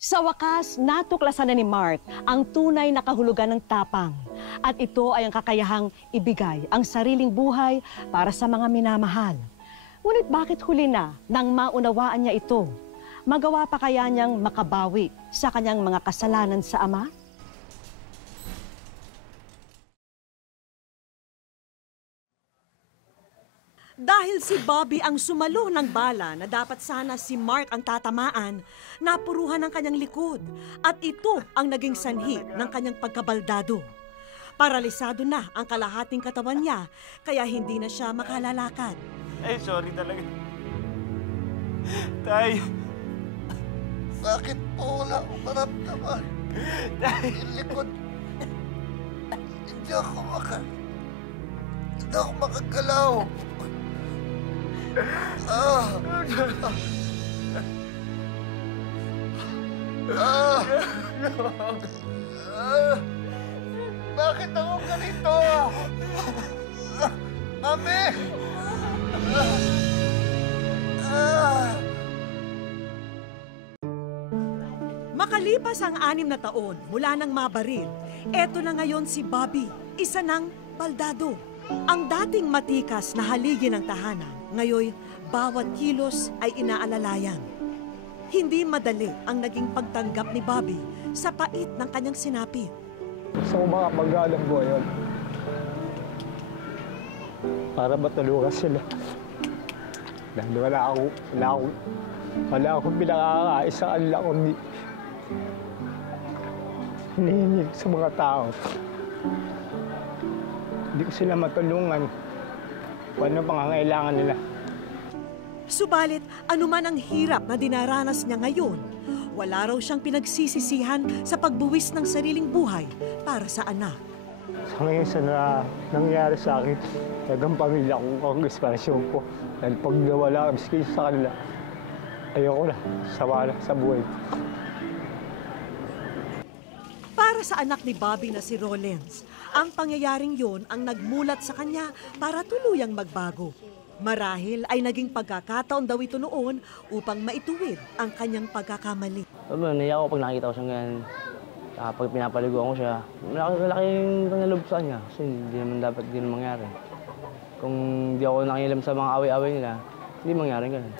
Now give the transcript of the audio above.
Sa wakas, natuklasan na ni Mark ang tunay na kahulugan ng tapang. At ito ay ang kakayahang ibigay ang sariling buhay para sa mga minamahal. Ngunit bakit huli na nang maunawaan niya ito? Magawa pa kaya niyang makabawi sa kanyang mga kasalanan sa ama? Dahil si Bobby ang sumalo ng bala na dapat sana si Mark ang tatamaan, napuruhan ang kanyang likod at ito ang naging sanhi ng kanyang pagkabaldado. Paralisado na ang kalahating katawan niya kaya hindi na siya makalalakad. Ay, sorry talaga. Tay! Bakit po wala akong maramdaman? Tay! Yung likod. Hindi ako makagalaw. Bakit ako ganito? Mami! Makalipas ang 6 na taon mula nang mabaril, eto na ngayon si Bobby, isa ng baldado. Ang dating matikas na haligi ng tahanan, ngayon bawat kilos ay inaalalayan. Hindi madali ang naging pagtanggap ni Bobby sa pait ng kanyang sinapit. Gusto ko makapag-aral ng buhay yun. Para matulungan sila. Dahil wala akong pinakakaisa kanila kundi hinihinig sa mga tao. Hindi ko sila matulungan kung ano pangangailangan nila. Subalit, anuman ang hirap na dinaranas niya ngayon, wala raw siyang pinagsisisihan sa pagbuwis ng sariling buhay para sa anak. Sa ngayon sa nangyari sa akin, talagang pamilya ko ang inspirasyon ko. Dahil pag nawala kami sa kanila, ayoko na, sawa na sa buhay. Para sa anak ni Bobby na si Rollins, ang pangyayaring yon ang nagmulat sa kanya para tuluyang magbago. Marahil ay naging pagkakataon daw ito noon upang maituwid ang kanyang pagkakamali. Naiyak ako pag nakikita ko siya ganyan. Pag pinapaliguan ko siya, malaki yung pangaloob sa kanya kasi hindi naman dapat ganun mangyari. Kung di ako nakialam sa mga away-away nila, hindi mangyari ganun.